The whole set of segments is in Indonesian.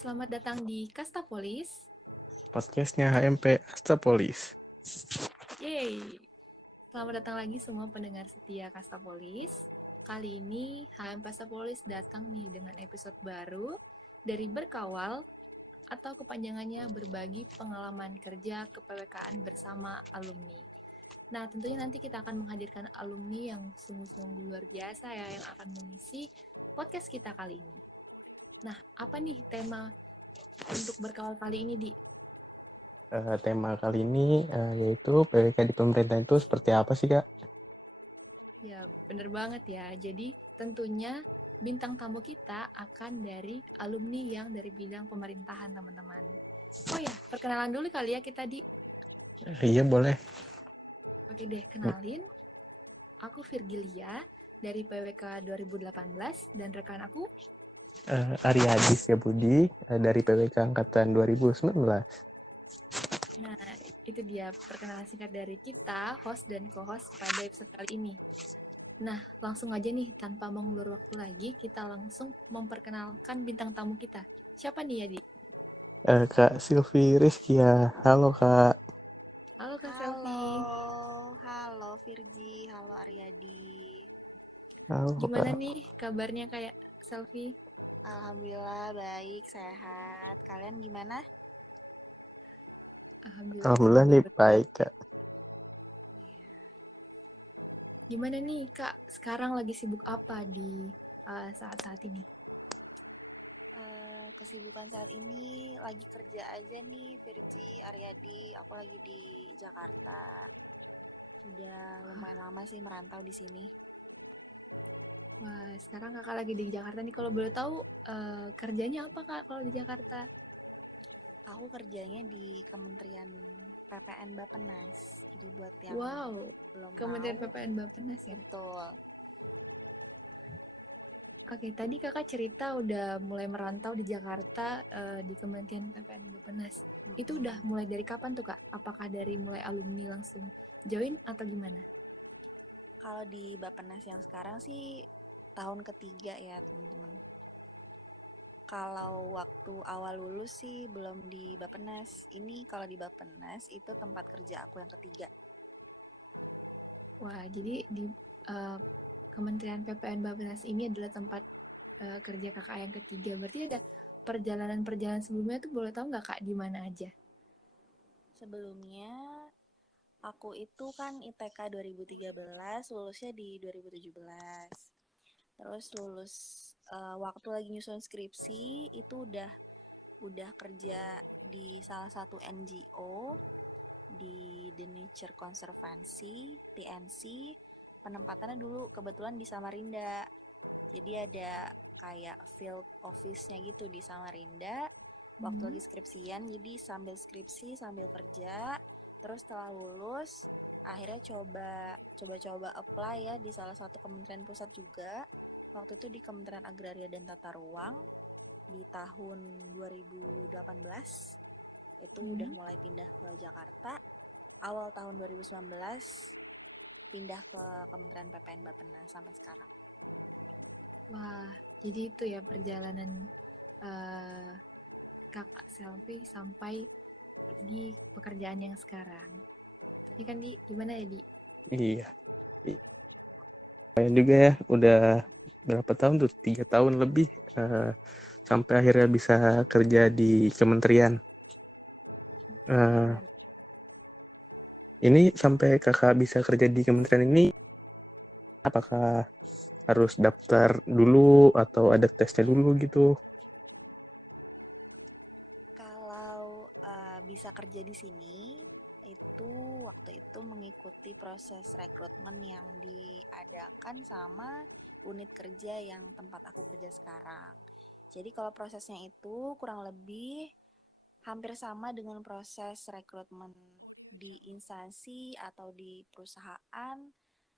selamat datang di Kastapolis. Podcastnya HMP Astapolis. Yeay, selamat datang lagi semua pendengar setia Kastapolis. Kali ini HMP Kastapolis datang nih dengan episode baru dari Berkawal atau kepanjangannya berbagi pengalaman kerja kePWK-an bersama alumni. Nah, tentunya nanti kita akan menghadirkan alumni yang sungguh-sungguh luar biasa ya yang akan mengisi podcast kita kali ini. Nah, apa nih tema untuk Berkawal kali ini, Di? Tema kali ini yaitu PWK di pemerintah itu seperti apa sih, Kak? Ya, bener banget ya. Jadi tentunya bintang tamu kita akan dari alumni yang dari bidang pemerintahan, teman-teman. Oh ya, perkenalan dulu kali ya kita di. Iya, boleh. Oke deh, kenalin. Aku Virgilia dari PWK 2018 dan rekan aku. Arya Adis ya Budi dari PWK Angkatan 2019. Nah, itu dia perkenalan singkat dari kita, host dan co-host pada episode kali ini. Nah, langsung aja nih, tanpa mengulur waktu lagi, kita langsung memperkenalkan bintang tamu kita. Siapa nih ya, Di? Kak Silvi Rizkia. Halo, Kak. Halo Kak Halo, Selfie. halo Virgi, halo Aryadi. Halo, Gimana Kak. nih kabarnya kayak Selfie? Alhamdulillah baik, sehat. Kalian gimana? Alhamdulillah kita Alhamdulillah juga nih, bersehat. baik, Kak. Gimana nih Kak, sekarang lagi sibuk apa di saat-saat ini? Kesibukan saat ini lagi kerja aja nih, Virgi, Aryadi. Aku lagi di Jakarta. Udah lumayan lama sih merantau di sini. Wah, sekarang Kakak lagi di Jakarta nih. Kalau boleh tahu kerjanya apa Kak kalau di Jakarta? Aku kerjanya di Kementerian PPN Bappenas. Jadi buat yang Wow, belum Kementerian tahu, PPN Bappenas ya. betul. Oke, tadi Kakak cerita udah mulai merantau di Jakarta di Kementerian PPN Bappenas. Itu udah Mm-mm. mulai dari kapan tuh Kak? Apakah dari mulai alumni langsung join atau gimana? Kalau di Bappenas yang sekarang sih tahun ketiga ya teman-teman. Kalau waktu awal lulus sih belum di Bappenas. Ini kalau di Bappenas itu tempat kerja aku yang ketiga. Wah, jadi di uh, Kementerian PPN Bappenas ini adalah tempat kerja kakak yang ketiga. Berarti ada perjalanan-perjalanan sebelumnya tuh boleh tahu nggak kak di mana aja? Sebelumnya aku itu kan ITK 2013, lulusnya di 2017. Terus lulus waktu lagi nyusun skripsi itu udah kerja di salah satu NGO di The Nature Conservancy, TNC. Penempatannya dulu kebetulan di Samarinda. Jadi ada kayak field office-nya gitu di Samarinda. Waktu Hmm. lagi skripsian, jadi sambil skripsi, sambil kerja. Terus setelah lulus, akhirnya coba apply ya di salah satu kementerian pusat juga. Waktu itu di Kementerian Agraria dan Tata Ruang di tahun 2018. Itu udah Hmm. mulai pindah ke Jakarta. Awal tahun 2019 pindah ke Kementerian PPN Bappenas sampai sekarang. Wah, jadi itu ya perjalanan uh, kakak Selfie sampai di pekerjaan yang sekarang. Ini kan di gimana ya di? Iya. Lumayan juga ya, udah berapa tahun tuh? 3 tahun lebih sampai akhirnya bisa kerja di kementerian. Uh, ini sampai kakak bisa kerja di kementerian ini, apakah harus daftar dulu atau ada tesnya dulu gitu? Kalau bisa kerja di sini, itu waktu itu mengikuti proses rekrutmen yang diadakan sama unit kerja yang tempat aku kerja sekarang. Jadi kalau prosesnya itu kurang lebih hampir sama dengan proses rekrutmen di instansi atau di perusahaan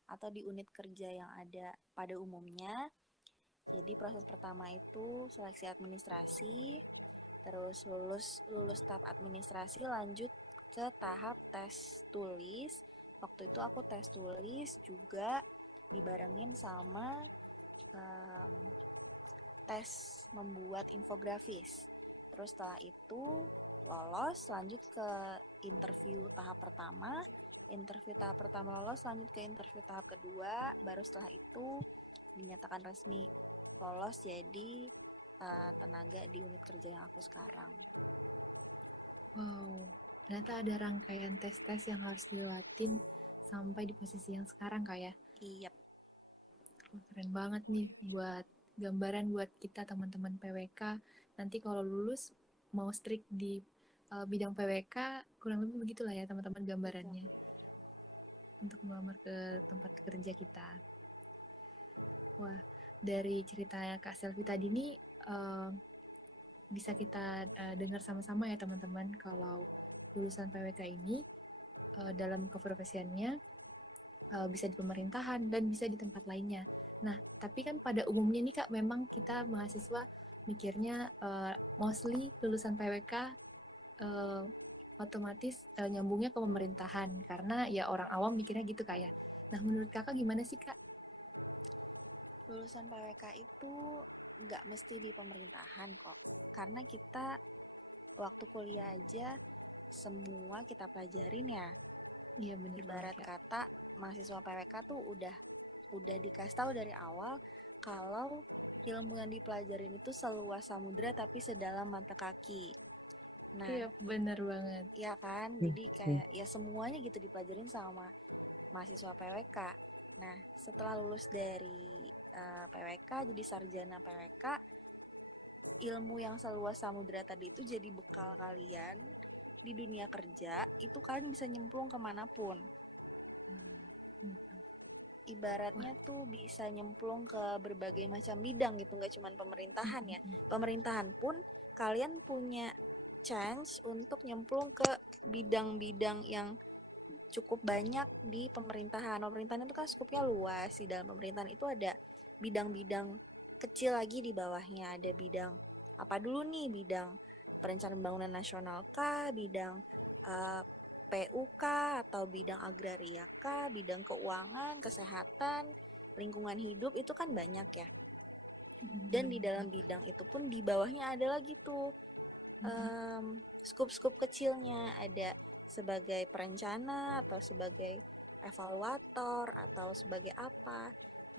atau di unit kerja yang ada pada umumnya. Jadi proses pertama itu seleksi administrasi, terus lulus tahap administrasi lanjut ke tahap tes tulis. Waktu itu aku tes tulis juga dibarengin sama um, tes membuat infografis. Terus setelah itu lolos, lanjut ke interview tahap pertama. Interview tahap pertama lolos, lanjut ke interview tahap kedua. Baru setelah itu dinyatakan resmi lolos jadi tenaga di unit kerja yang aku sekarang. Wow, ternyata ada rangkaian tes-tes yang harus dilewatin sampai di posisi yang sekarang Kak ya. Iya, Wah, keren banget nih buat gambaran buat kita teman-teman PWK. Nanti kalau lulus mau strict di bidang PWK, kurang lebih begitulah ya teman-teman betul. gambarannya untuk melamar ke tempat kerja kita. Wah, dari ceritanya Kak Selvi tadi nih bisa kita dengar sama-sama ya teman-teman kalau lulusan PWK ini dalam keprofesiannya bisa di pemerintahan dan bisa di tempat lainnya. Nah, tapi kan pada umumnya nih Kak, memang kita mahasiswa mikirnya mostly lulusan PWK otomatis nyambungnya ke pemerintahan karena ya orang awam mikirnya gitu Kak ya. Nah, menurut Kakak gimana sih Kak? Lulusan PWK itu nggak mesti di pemerintahan kok. Karena kita waktu kuliah aja semua kita pelajarin ya. Iya bener banget Ibarat Kak. kata mahasiswa PWK tuh udah dikasih tahu dari awal kalau ilmu yang dipelajarin itu seluas samudra tapi sedalam mata kaki. Nah, Iya bener banget. ya kan? Hmm, Jadi hmm. kayak ya semuanya gitu dipelajarin sama mahasiswa PWK. Nah, setelah lulus dari PWK jadi sarjana PWK, ilmu yang seluas samudra tadi itu jadi bekal kalian di dunia kerja, itu kalian bisa nyemplung kemanapun. Wah, gitu. Wah, Ibaratnya tuh bisa nyemplung ke berbagai macam bidang gitu, nggak cuma pemerintahan ya. mm-mm. Pemerintahan pun kalian punya chance untuk nyemplung ke bidang-bidang yang cukup banyak di pemerintahan. Pemerintahan itu kan skupnya luas. Di dalam pemerintahan itu ada bidang-bidang kecil lagi di bawahnya. Ada bidang apa dulu nih? Bidang perencanaan pembangunan nasional kah? Bidang uh, PU kah? Atau bidang agraria kah? Bidang keuangan, kesehatan, lingkungan hidup itu kan banyak ya. Dan di Bener dalam banget. bidang itu pun di bawahnya ada lagi tuh Mm-mm. skup-skup kecilnya, ada sebagai perencana atau sebagai evaluator atau sebagai apa.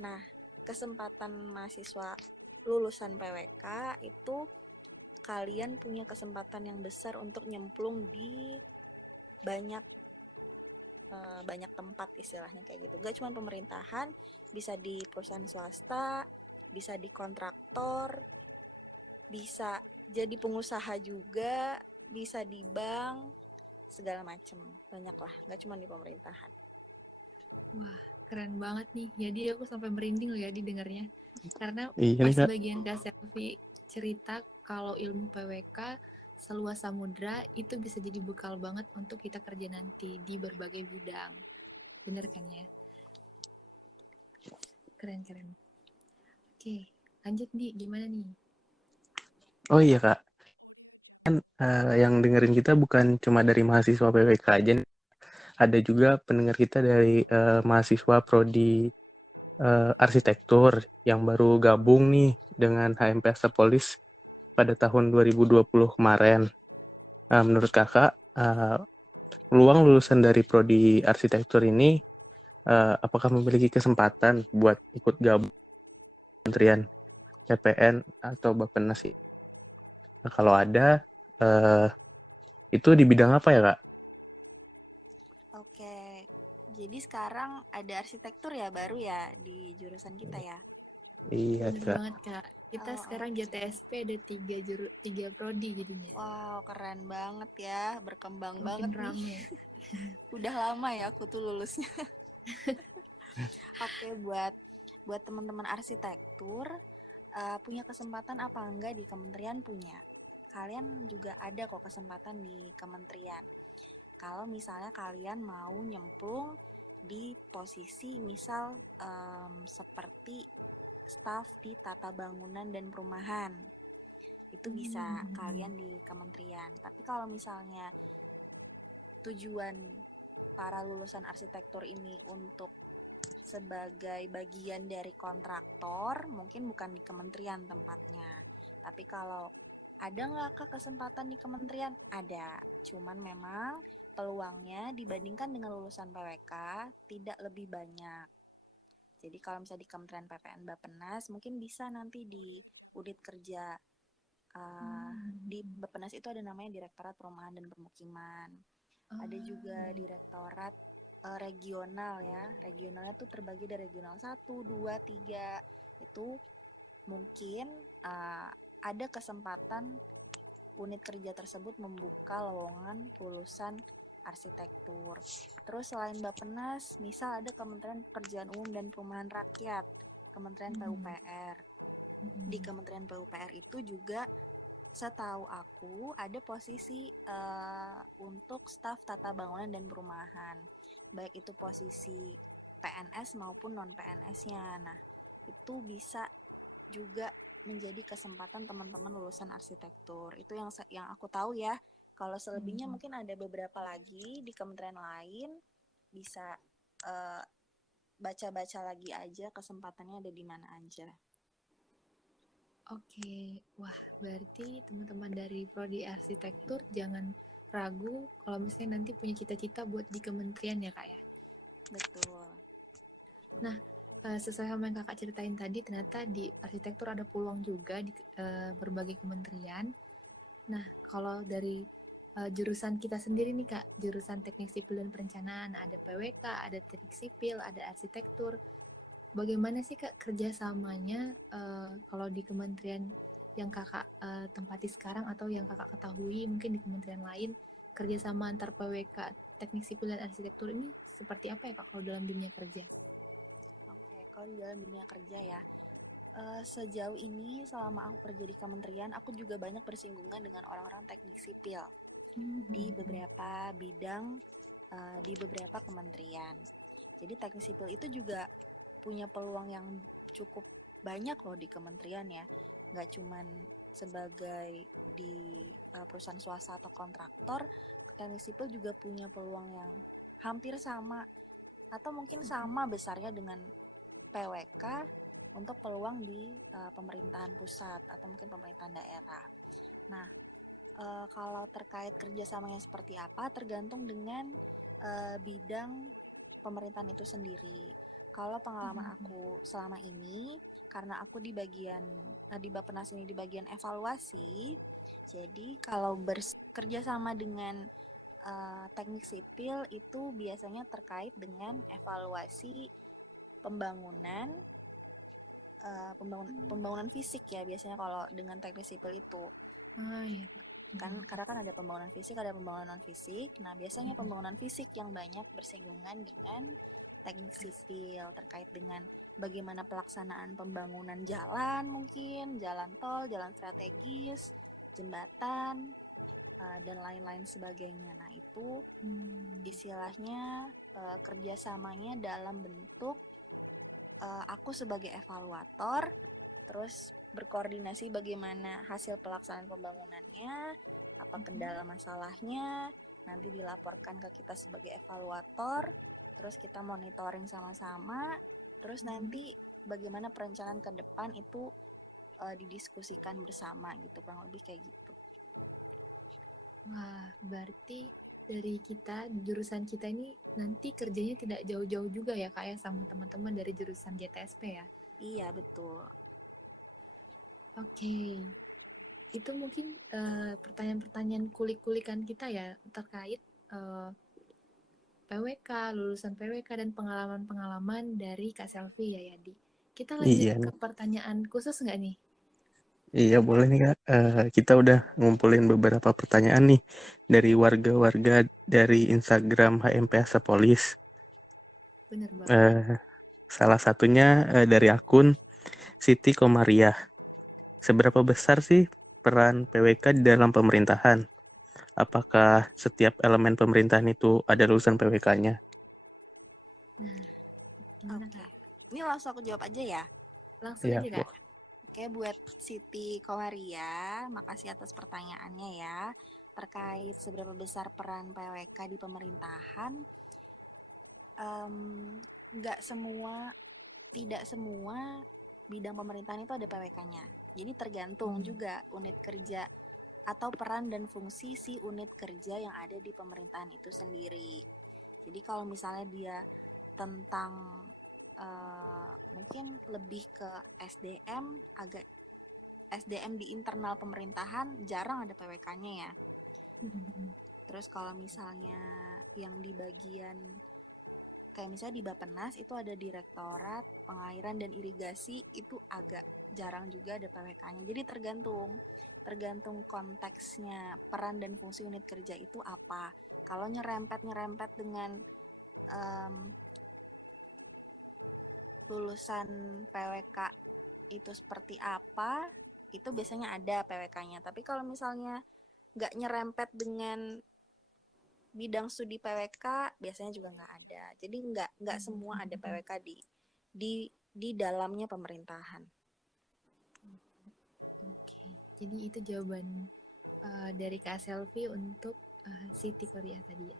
Nah, kesempatan mahasiswa lulusan PWK itu kalian punya kesempatan yang besar untuk nyemplung di banyak banyak tempat istilahnya kayak gitu. Gak cuma pemerintahan, bisa di perusahaan swasta, bisa di kontraktor, bisa jadi pengusaha juga, bisa di bank, segala macem. Banyak lah, gak cuma di pemerintahan. Wah, keren banget nih. Jadi aku sampai merinding loh ya didengarnya. Karena Iya nih pas Kak. bagian Kak Selvi cerita kalau ilmu PWK seluas samudra itu bisa jadi bekal banget untuk kita kerja nanti di berbagai bidang. Bener kan ya? Keren-keren. Oke, lanjut Di, gimana nih? Oh iya Kak, yang dengerin kita bukan cuma dari mahasiswa PWK aja nih. Ada juga pendengar kita dari mahasiswa prodi arsitektur yang baru gabung nih dengan HMP Astapolis pada tahun 2020 kemarin. Menurut kakak, peluang lulusan dari prodi arsitektur ini apakah memiliki kesempatan buat ikut gabung Kementerian PPN atau Bappenas sih? Nah, kalau ada, uh, itu di bidang apa ya kak? Oke, jadi sekarang ada arsitektur ya baru ya di jurusan kita ya. Iya Bener kak. banget Kak. Kita Oh, sekarang oke. JTSP ada tiga prodi jadinya. Wow, keren banget ya, berkembang Makin banget nih. rame. Udah lama ya aku tuh lulusnya. Oke, buat teman-teman arsitektur, punya kesempatan apa enggak di kementerian punya. Kalian juga ada kok kesempatan di kementerian. Kalau misalnya kalian mau nyemplung di posisi misal seperti staf di tata bangunan dan perumahan, itu bisa Hmm. kalian di kementerian. Tapi kalau misalnya tujuan para lulusan arsitektur ini untuk sebagai bagian dari kontraktor, mungkin bukan di kementerian tempatnya. Tapi kalau Ada nggak Kak kesempatan di kementerian? Ada, cuman memang peluangnya dibandingkan dengan lulusan PWK tidak lebih banyak. Jadi kalau misalnya di Kementerian PPN Bappenas mungkin bisa nanti di unit kerja. Di Bappenas itu ada namanya Direktorat Perumahan dan Permukiman. Ada juga Baik. direktorat regional ya. Regionalnya tuh terbagi dari regional 1, 2, 3. Itu mungkin ada kesempatan unit kerja tersebut membuka lowongan lulusan arsitektur. Terus selain Bappenas, misal ada Kementerian Pekerjaan Umum dan Perumahan Rakyat, Kementerian PUPR. Di Kementerian PUPR itu juga setahu aku ada posisi untuk staf tata bangunan dan perumahan. Baik itu posisi PNS maupun non-PNS-nya. Nah, itu bisa juga menjadi kesempatan teman-teman lulusan arsitektur. Itu yang aku tahu ya. Kalau selebihnya mungkin ada beberapa lagi di kementerian lain, bisa eh, baca-baca lagi aja kesempatannya ada di mana aja. Oke, wah berarti teman-teman dari Prodi Arsitektur jangan ragu kalau misalnya nanti punya cita-cita buat di kementerian ya Kak ya. Betul. Nah, sesuai sama yang Kakak ceritain tadi, ternyata di arsitektur ada peluang juga di berbagai kementerian. Nah, kalau dari jurusan kita sendiri nih Kak, jurusan Teknik Sipil dan Perencanaan, ada PWK, ada Teknik Sipil, ada arsitektur. Bagaimana sih Kak kerjasamanya kalau di kementerian yang Kakak tempati sekarang atau yang Kakak ketahui mungkin di kementerian lain, kerjasama antar PWK, Teknik Sipil dan Arsitektur ini seperti apa ya Kak kalau dalam dunia kerja? Oke, kalau di dalam dunia kerja ya, sejauh ini selama aku kerja di kementerian, aku juga banyak bersinggungan dengan orang-orang teknik sipil di beberapa bidang, di beberapa kementerian. Jadi teknik sipil itu juga punya peluang yang cukup banyak loh di kementerian ya. Nggak cuman sebagai di perusahaan swasta atau kontraktor, teknik sipil juga punya peluang yang hampir sama atau mungkin sama besarnya dengan PWK untuk peluang di pemerintahan pusat atau mungkin pemerintahan daerah. Nah, kalau terkait kerjasamanya seperti apa, tergantung dengan bidang pemerintahan itu sendiri. Kalau pengalaman aku selama ini, karena aku di bagian di Bappenas ini di bagian evaluasi, jadi kalau bekerja sama dengan teknik sipil itu biasanya terkait dengan evaluasi pembangunan pembangunan fisik ya biasanya kalau dengan teknik sipil itu Iya. kan karena kan ada pembangunan fisik ada pembangunan non fisik. Nah biasanya pembangunan fisik yang banyak bersinggungan dengan teknik sipil terkait dengan bagaimana pelaksanaan pembangunan jalan mungkin jalan tol jalan strategis jembatan dan lain-lain sebagainya. Nah itu istilahnya kerjasamanya dalam bentuk aku sebagai evaluator, terus berkoordinasi bagaimana hasil pelaksanaan pembangunannya, apa kendala masalahnya, nanti dilaporkan ke kita sebagai evaluator, terus kita monitoring sama-sama, terus nanti bagaimana perencanaan ke depan itu didiskusikan bersama gitu, kurang lebih kayak gitu. Wah, berarti dari kita, jurusan kita ini nanti kerjanya tidak jauh-jauh juga ya Kak ya sama teman-teman dari jurusan JTSP ya? Iya, betul. Oke, itu mungkin pertanyaan-pertanyaan kulik-kulikan kita ya terkait PWK, lulusan PWK dan pengalaman-pengalaman dari Kak Selvi ya Yadi. Kita lanjut Iya, ke pertanyaan khusus nggak nih? iya boleh nih Kak. Kita udah ngumpulin beberapa pertanyaan nih dari warga-warga dari Instagram HMP Asapolis. Bener banget. Eh, Salah satunya dari akun Siti Komariah. Seberapa besar sih peran PWK di dalam pemerintahan? Apakah setiap elemen pemerintahan itu ada lulusan PWK-nya? Nah, gimana Oke. Kak? Ini langsung aku jawab aja ya. Langsung Iya, aja Bu. Kak. Oke, buat Siti Kowaria, makasih atas pertanyaannya ya. Terkait seberapa besar peran PWK di pemerintahan, nggak semua, tidak semua bidang pemerintahan itu ada PWK-nya. Jadi tergantung juga unit kerja atau peran dan fungsi si unit kerja yang ada di pemerintahan itu sendiri. Jadi kalau misalnya dia tentang mungkin lebih ke SDM, agak SDM di internal pemerintahan jarang ada PWK-nya ya. Terus kalau misalnya yang di bagian kayak misalnya di Bappenas itu ada Direktorat Pengairan dan Irigasi, itu agak jarang juga ada PWK-nya. Jadi tergantung konteksnya peran dan fungsi unit kerja itu apa. Kalau nyerempet dengan lulusan PWK itu seperti apa, itu biasanya ada PWK-nya. Tapi kalau misalnya nggak nyerempet dengan bidang studi PWK, biasanya juga nggak ada. Jadi nggak semua ada PWK di dalamnya pemerintahan. Oke, jadi itu jawaban dari Kak Selvi untuk Siti Korea tadi ya.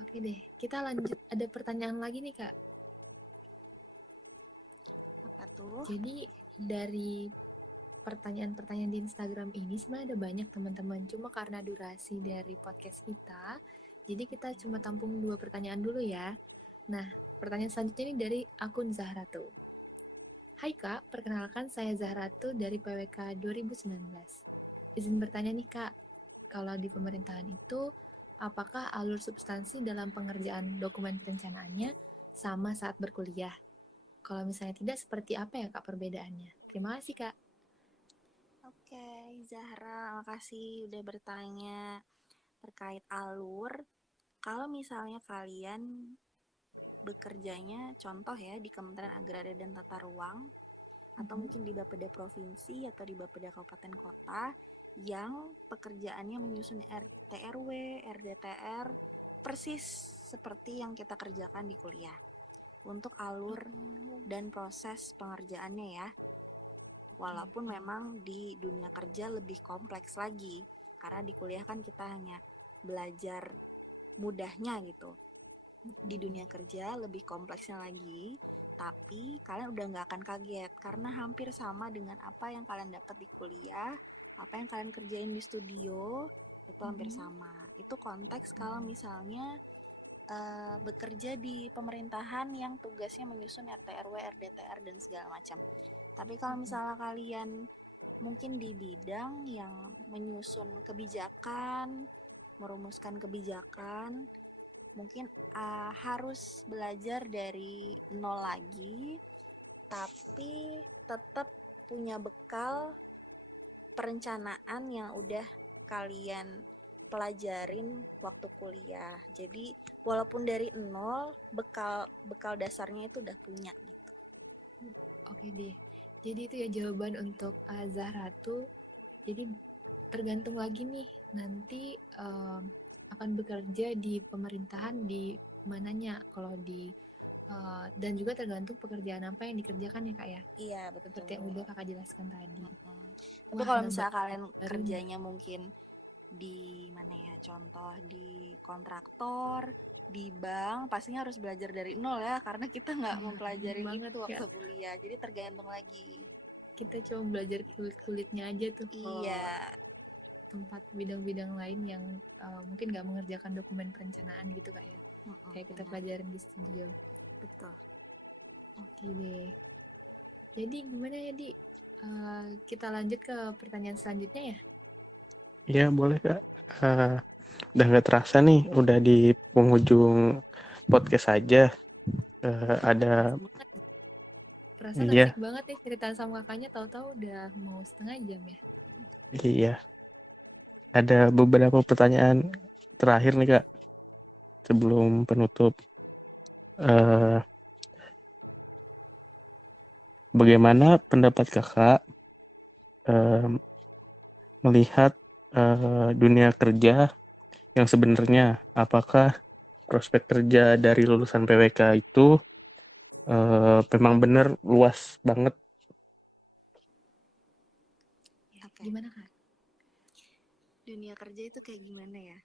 Oke deh, kita lanjut. Ada pertanyaan lagi nih Kak. Apa tuh? Jadi dari pertanyaan-pertanyaan di Instagram ini sebenarnya ada banyak teman-teman. Cuma karena durasi dari podcast kita, jadi kita cuma tampung 2 pertanyaan dulu ya. Nah, pertanyaan selanjutnya ini dari akun Zahratu. Hai Kak, perkenalkan saya Zahratu dari PWK 2019. Izin bertanya nih Kak, kalau di pemerintahan itu, apakah alur substansi dalam pengerjaan dokumen perencanaannya sama saat berkuliah? Kalau misalnya tidak, seperti apa ya Kak perbedaannya? Terima kasih Kak. Oke, Zahra, makasih udah bertanya terkait alur. Kalau misalnya kalian bekerjanya contoh ya di Kementerian Agraria dan Tata Ruang, atau mungkin di Bapeda Provinsi atau di Bapeda Kabupaten Kota yang pekerjaannya menyusun RT/RW, RDTR, persis seperti yang kita kerjakan di kuliah. Untuk alur dan proses pengerjaannya ya. Walaupun memang di dunia kerja lebih kompleks lagi, karena di kuliah kan kita hanya belajar mudahnya gitu. Di dunia kerja lebih kompleksnya lagi, tapi kalian udah nggak akan kaget karena hampir sama dengan apa yang kalian dapat di kuliah, apa yang kalian kerjain di studio, itu hampir sama. Itu konteks kalau misalnya bekerja di pemerintahan yang tugasnya menyusun RT/RW, RDTR, dan segala macam. Tapi kalau misalnya kalian mungkin di bidang yang menyusun kebijakan, merumuskan kebijakan, mungkin harus belajar dari nol lagi, tapi tetap punya bekal perencanaan yang udah kalian pelajarin waktu kuliah. Jadi walaupun dari nol, bekal dasarnya itu udah punya gitu. Oke deh. Jadi itu ya jawaban untuk Zahratu. Jadi tergantung lagi nih nanti akan bekerja di pemerintahan di mananya. Kalau di dan juga tergantung pekerjaan apa yang dikerjakan ya Kak ya. Iya, betul. Seperti yang udah Kakak jelaskan tadi. Tapi Wah, kalau nambah misalnya kalian baru kerjanya mungkin di mana ya, contoh di kontraktor, di bank, pastinya harus belajar dari nol ya, karena kita nggak bener mempelajarin banget itu waktu Kak. kuliah. Jadi tergantung lagi. Kita cuma belajar kulit-kulitnya aja tuh. Kalau Iya. tempat bidang-bidang lain yang mungkin nggak mengerjakan dokumen perencanaan gitu Kak ya. Kayak kita Benar. pelajarin di studio. Betul. Oke deh. Jadi gimana ya Di? Kita lanjut ke pertanyaan selanjutnya ya. Iya, boleh Kak. Udah nggak terasa nih, udah di penghujung podcast aja. Ada, Banget. Perasaan iya, asik banget nih ceritaan sama kakaknya, tahu-tahu udah mau setengah jam ya. iya. Ada beberapa pertanyaan terakhir nih Kak, sebelum penutup. Eh, Bagaimana pendapat Kakak melihat dunia kerja yang sebenarnya? Apakah prospek kerja dari lulusan PWK itu memang benar luas banget? Oke. Gimana Kak? Dunia kerja itu kayak gimana ya?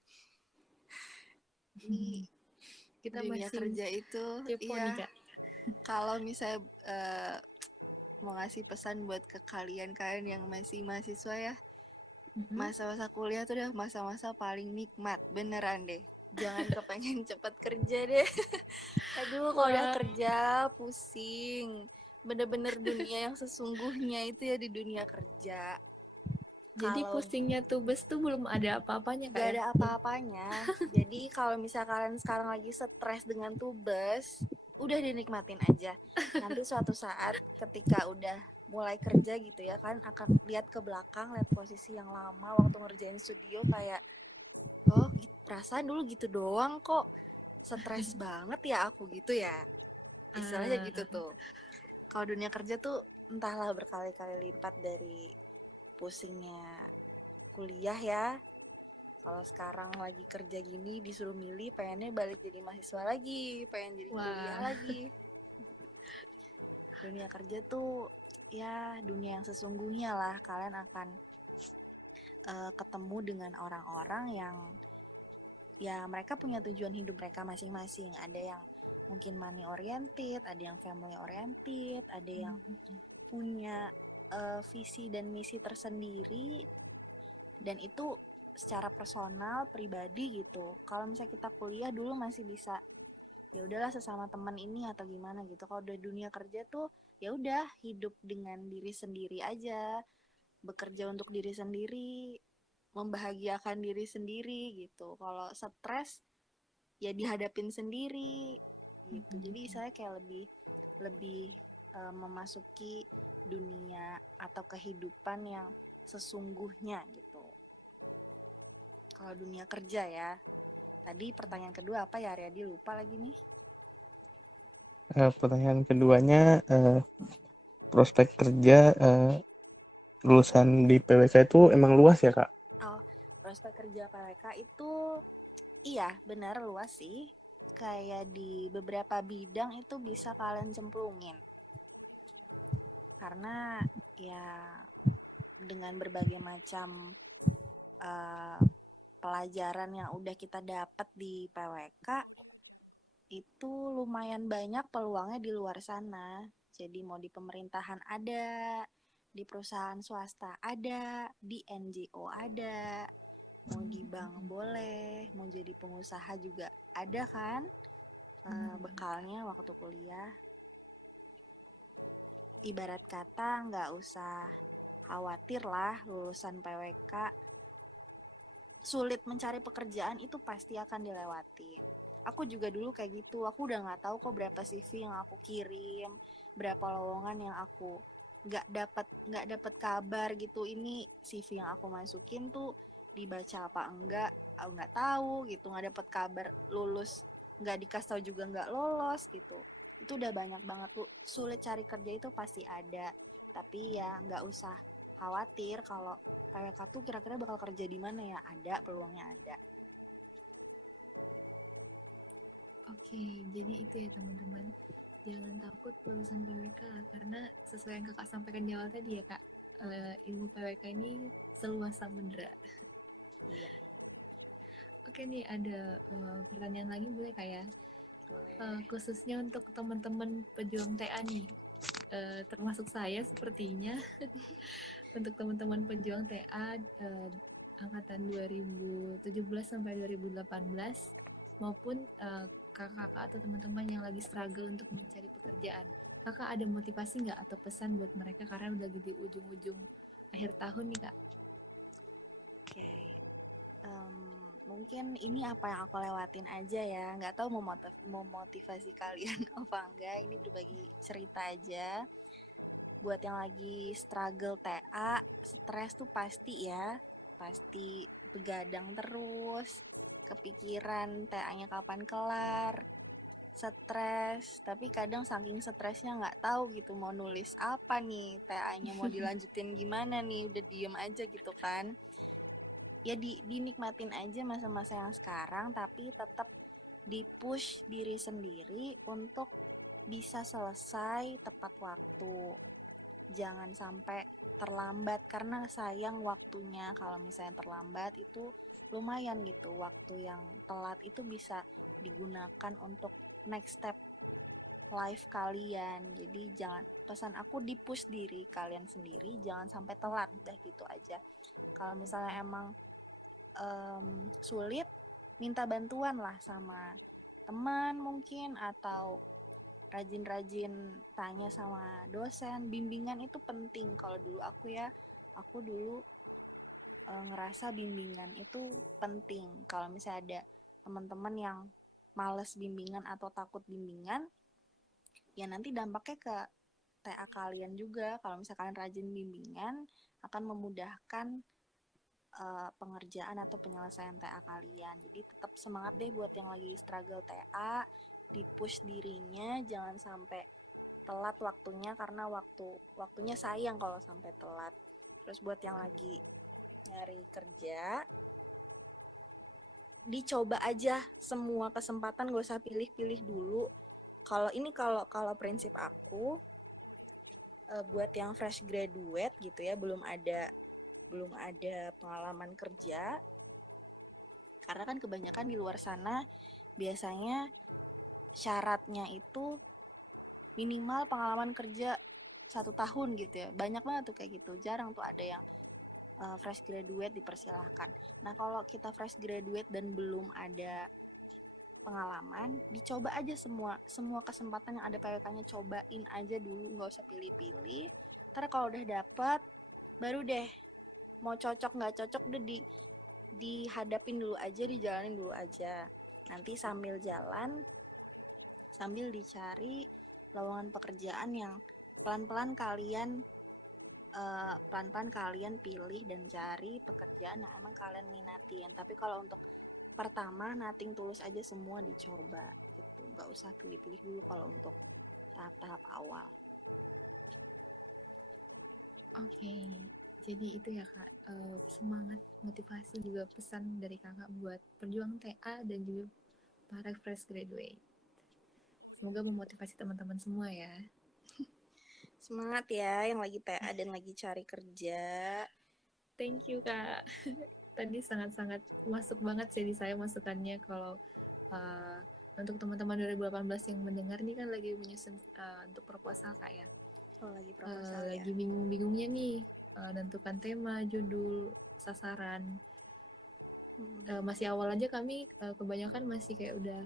Ini Kita dunia masih kerja itu kepo ya, nih Kak. kalau misalnya mau ngasih pesan buat ke kalian yang masih mahasiswa ya, Mm-mm. Masa-masa kuliah tuh udah masa-masa paling nikmat, beneran deh. Jangan kepengen cepet kerja deh. Aduh, kalau udah Wah, kerja pusing. Bener-bener dunia yang sesungguhnya itu ya di dunia kerja. jadi Kalau pusingnya tubes tuh belum ada apa-apanya Kak gak ya? ada apa-apanya, jadi kalau misal kalian sekarang lagi stres dengan tugas, udah dinikmatin aja. Nanti suatu saat ketika udah mulai kerja gitu ya kan, akan lihat ke belakang, lihat posisi yang lama waktu ngerjain studio kayak, oh perasaan dulu gitu doang kok, stres banget ya aku gitu ya, istilahnya gitu Ah, tuh. Kalau dunia kerja tuh entahlah berkali-kali lipat dari pusingnya kuliah ya. Kalau sekarang lagi kerja gini disuruh milih, pengennya balik jadi mahasiswa lagi, pengen jadi kuliah wah, lagi. Dunia kerja tuh ya dunia yang sesungguhnya lah. Kalian akan ketemu dengan orang-orang yang ya mereka punya tujuan hidup mereka masing-masing. Ada yang mungkin money oriented, ada yang family oriented, ada yang punya visi dan misi tersendiri, dan itu secara personal pribadi gitu. Kalau misalnya kita kuliah dulu masih bisa ya udahlah sesama teman ini atau gimana gitu. Kalau udah dunia kerja tuh ya udah hidup dengan diri sendiri aja, bekerja untuk diri sendiri, membahagiakan diri sendiri gitu. Kalau stres ya dihadapin sendiri gitu. Jadi saya kayak lebih lebih memasuki dunia atau kehidupan yang sesungguhnya gitu. Kalau dunia kerja ya. Tadi pertanyaan kedua apa ya, Aryadi, lupa lagi nih. Pertanyaan keduanya, prospek kerja lulusan di PWK itu emang luas ya Kak? Oh, prospek kerja PWK itu iya benar luas sih. Kayak di beberapa bidang itu bisa kalian cemplungin. Karena ya dengan berbagai macam uh, pelajaran yang udah kita dapat di PWK itu lumayan banyak peluangnya di luar sana. Jadi mau di pemerintahan ada, di perusahaan swasta ada, di NGO ada, mau di bank boleh, mau jadi pengusaha juga ada kan, bekalnya waktu kuliah. Ibarat kata nggak usah khawatir lah lulusan PWK sulit mencari pekerjaan itu pasti akan dilewatin. Aku juga dulu kayak gitu, aku udah nggak tahu kok berapa CV yang aku kirim, berapa lowongan yang aku nggak dapat kabar gitu. Ini CV yang aku masukin tuh dibaca apa enggak, aku nggak tahu gitu, nggak dapat kabar lulus, nggak dikasih tahu juga nggak lolos gitu. Itu udah banyak banget tuh, sulit cari kerja itu pasti ada, tapi ya nggak usah khawatir kalau PWK tuh kira-kira bakal kerja di mana ya? Ada, peluangnya ada. oke, jadi itu ya teman-teman. Jangan takut lulusan PWK karena sesuai yang kakak sampaikan di awal tadi ya kak, ilmu PWK ini seluas samudera. Iya, Oke nih ada pertanyaan lagi boleh kak ya? boleh. Khususnya untuk teman-teman pejuang TA nih, termasuk saya sepertinya. Untuk teman-teman pejuang TA angkatan 2017 sampai 2018 maupun kakak-kakak atau teman-teman yang lagi struggle untuk mencari pekerjaan. Kakak ada motivasi nggak atau pesan buat mereka karena udah di ujung-ujung akhir tahun nih kak? Oke. Mungkin ini apa yang aku lewatin aja ya. Nggak tahu mau motivasi kalian apa enggak. Ini berbagi cerita aja. Buat yang lagi struggle TA, stres tuh pasti ya. Pasti begadang terus. Kepikiran TA-nya kapan kelar. Stres, tapi kadang saking stresnya nggak tahu gitu mau nulis apa nih, TA-nya mau dilanjutin gimana nih, udah diem aja gitu kan. Ya dinikmatin aja masa-masa yang sekarang, tapi tetap di-push diri sendiri untuk bisa selesai tepat waktu. Jangan sampai terlambat karena sayang waktunya. Kalau misalnya terlambat itu lumayan gitu. Waktu yang telat itu bisa digunakan untuk next step life kalian. Jadi jangan, pesan aku di push diri kalian sendiri, jangan sampai telat, udah gitu aja. Kalau misalnya emang sulit, minta bantuan lah sama teman mungkin, atau rajin-rajin tanya sama dosen. Bimbingan itu penting. Kalau dulu aku dulu ngerasa bimbingan itu penting. Kalau misalnya ada teman-teman yang males bimbingan atau takut bimbingan, ya nanti dampaknya ke TA kalian juga. Kalau misalnya kalian rajin bimbingan, akan memudahkan pengerjaan atau penyelesaian TA kalian. Jadi tetap semangat deh buat yang lagi struggle TA, di-push dirinya, jangan sampai telat waktunya, karena waktunya sayang kalau sampai telat. Terus buat yang lagi nyari kerja, dicoba aja semua kesempatan, gak usah pilih-pilih dulu. Kalau prinsip aku, buat yang fresh graduate gitu ya, belum ada pengalaman kerja, karena kan kebanyakan di luar sana biasanya syaratnya itu minimal pengalaman kerja 1 tahun gitu ya. Banyak banget tuh kayak gitu, jarang tuh ada yang fresh graduate dipersilahkan. Nah, kalau kita fresh graduate dan belum ada pengalaman, dicoba aja semua kesempatan yang ada PWK-nya, cobain aja dulu, nggak usah pilih-pilih. Ntar kalau udah dapet, baru deh mau cocok nggak cocok udah dihadapin dulu aja, dijalanin dulu aja. Nanti sambil jalan, sambil dicari lowongan pekerjaan yang pelan-pelan kalian pilih dan cari pekerjaan yang emang kalian minatin. Tapi kalau untuk pertama, nothing tulus aja, semua dicoba gitu. Nggak usah pilih-pilih dulu kalau untuk tahap-tahap awal. Oke, jadi itu ya Kak, semangat, motivasi juga pesan dari Kakak buat perjuang TA dan juga para fresh graduate. Semoga memotivasi teman-teman semua ya. Semangat ya yang lagi TA dan lagi cari kerja. Thank you Kak. Tadi sangat-sangat masuk banget sih di saya masukannya. Kalau untuk teman-teman 2018 yang mendengar nih kan lagi menyusun untuk proposal Kak ya. Oh, lagi proposal ya. Lagi bingung-bingungnya nih, nentukan tema, judul, sasaran. Masih awal aja kami kebanyakan masih kayak udah,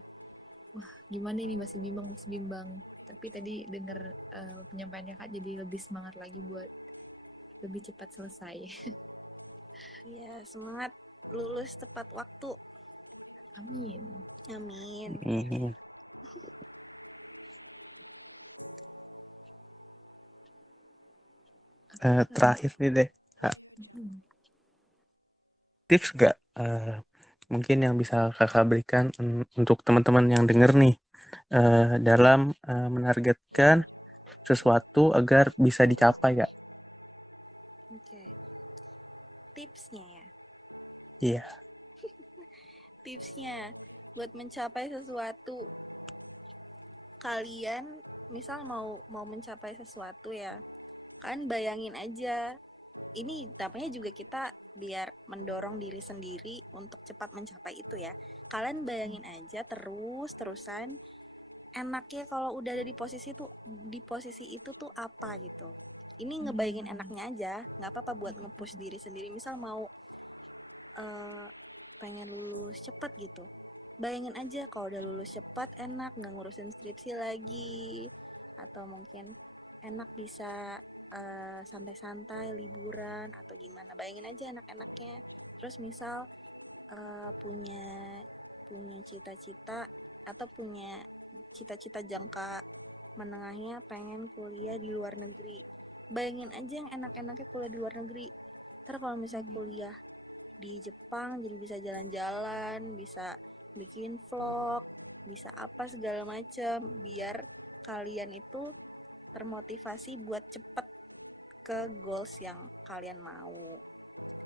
wah gimana ini, masih bimbang. Tapi tadi dengar penyampaiannya Kak, jadi lebih semangat lagi buat lebih cepat selesai. Iya, semangat lulus tepat waktu. Amin. Amin. Terakhir nih deh, Kak. Tips nggak mungkin yang bisa Kakak berikan untuk teman-teman yang denger nih dalam menargetkan sesuatu agar bisa dicapai, Kak? Oke. Tipsnya ya. Iya. Tipsnya buat mencapai sesuatu, kalian misal mau mencapai sesuatu ya, kalian bayangin aja. Ini namanya juga kita biar mendorong diri sendiri untuk cepat mencapai itu ya. Kalian bayangin aja terusan enaknya kalau udah ada di posisi itu tuh apa gitu. Ini ngebayangin enaknya aja, nggak apa-apa buat nge-push diri sendiri. Misal mau pengen lulus cepat gitu, bayangin aja kalau udah lulus cepat enak, nggak ngurusin skripsi lagi, atau mungkin enak bisa santai-santai liburan atau gimana. Bayangin aja enak-enaknya. Terus misal punya cita-cita atau punya cita-cita jangka menengahnya pengen kuliah di luar negeri. Bayangin aja yang enak-enaknya kuliah di luar negeri. Ntar kalau misalnya kuliah di Jepang jadi bisa jalan-jalan, bisa bikin vlog, bisa apa segala macam, biar kalian itu termotivasi buat cepet ke goals yang kalian mau.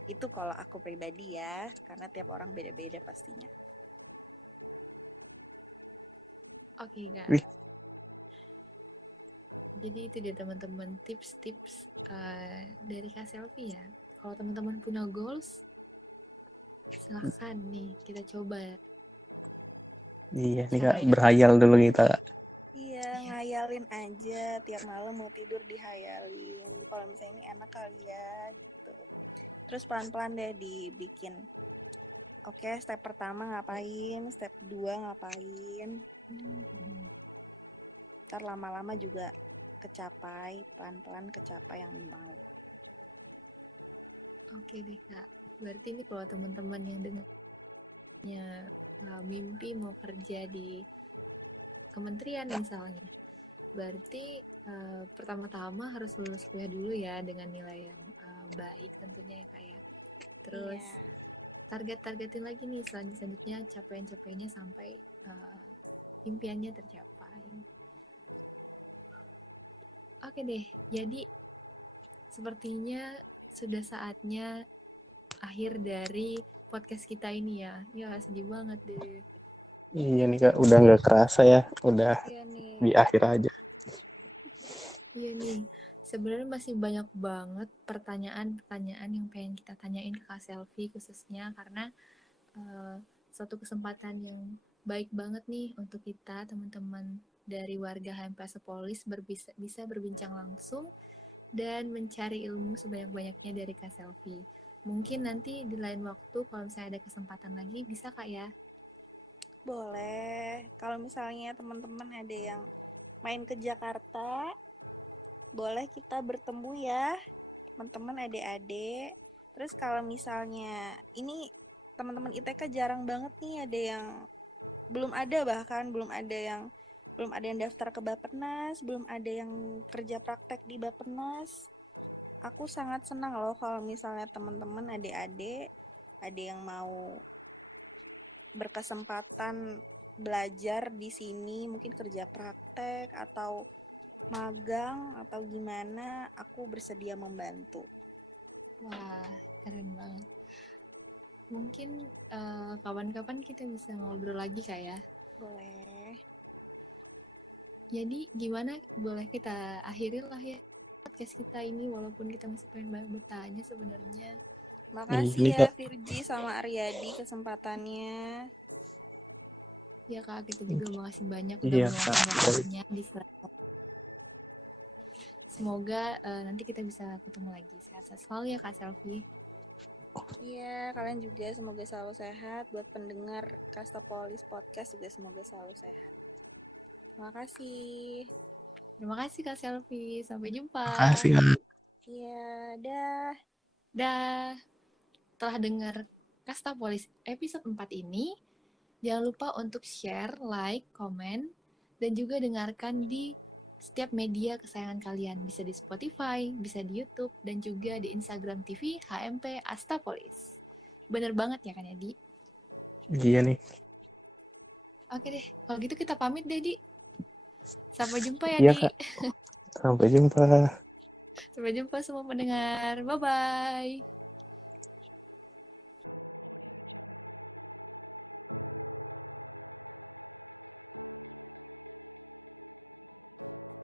Itu kalau aku pribadi ya, karena tiap orang beda-beda pastinya. Oke Kak. Wih. Jadi itu dia teman-teman, tips-tips dari Kak Selvi ya. Kalau teman-teman punya goals, silahkan nih kita coba. Iya nih Kak, berhayal dulu kita, Kak. Iya, ngayalin aja, tiap malam mau tidur dihayalin. Kalau misalnya ini enak kali ya, gitu. Terus pelan-pelan deh dibikin. Oke, step pertama ngapain, step 2 ngapain. Ntar lama-lama juga kecapai, pelan-pelan kecapai yang dimau. Oke deh Kak. Berarti ini kalau teman-teman yang dengarnya mimpi mau kerja di kementerian misalnya, berarti pertama-tama harus lulus kuliah dulu ya dengan nilai yang baik tentunya ya Kak ya. Terus Iya. target-targetin lagi nih selanjutnya capaian-capaiannya sampai impiannya tercapai. Oke deh, jadi sepertinya sudah saatnya akhir dari podcast kita ini ya. Ya sedih banget deh. Iya nih Kak, udah nggak kerasa ya, udah Iya di nih. akhir aja. Iya nih, sebenarnya masih banyak banget pertanyaan-pertanyaan yang pengen kita tanyain ke Kak Selvi khususnya karena suatu kesempatan yang baik banget nih untuk kita teman-teman dari warga HMP Astapolis bisa berbincang langsung dan mencari ilmu sebanyak-banyaknya dari Kak Selvi. Mungkin nanti di lain waktu kalau misalnya ada kesempatan lagi bisa Kak ya? Boleh. Kalau misalnya teman-teman ada yang main ke Jakarta, boleh kita bertemu ya, teman-teman adik-adik. Terus kalau misalnya ini teman-teman ITK jarang banget nih ada yang belum ada bahkan belum ada yang daftar ke Bappenas, belum ada yang kerja praktek di Bappenas. Aku sangat senang loh kalau misalnya teman-teman adik-adik ada yang mau berkesempatan belajar di sini, mungkin kerja praktek atau magang atau gimana, aku bersedia membantu. Wah, keren banget. Mungkin kapan-kapan kita bisa ngobrol lagi Kak ya? Boleh. Jadi gimana boleh kita akhiri lah ya podcast kita ini walaupun kita masih pengen banget bertanya sebenarnya. Makasih Ini ya Kak, Virgi sama Aryadi kesempatannya. Ya Kak, kita juga makasih banyak udah iya Kak. meluangkan waktunya di sela. Semoga nanti kita bisa ketemu lagi. Sehat-sehat selalu ya Kak Selvi. Iya, kalian juga semoga selalu sehat. Buat pendengar Kastapolis Podcast juga semoga selalu sehat. Terima kasih. Terima kasih Kak Selvi. Sampai jumpa. Makasih Kak. Iya, dah. Dah. Telah dengar Kastapolis episode 4 ini, jangan lupa untuk share, like, komen, dan juga dengarkan di setiap media kesayangan kalian. Bisa di Spotify, bisa di YouTube, dan juga di Instagram TV HMP Astapolis. Bener banget ya kan ya, Di? Iya nih. Oke deh, kalau gitu kita pamit deh, Di. Sampai jumpa ya, Iya Di. Kak. Sampai jumpa. Sampai jumpa semua pendengar. Bye-bye.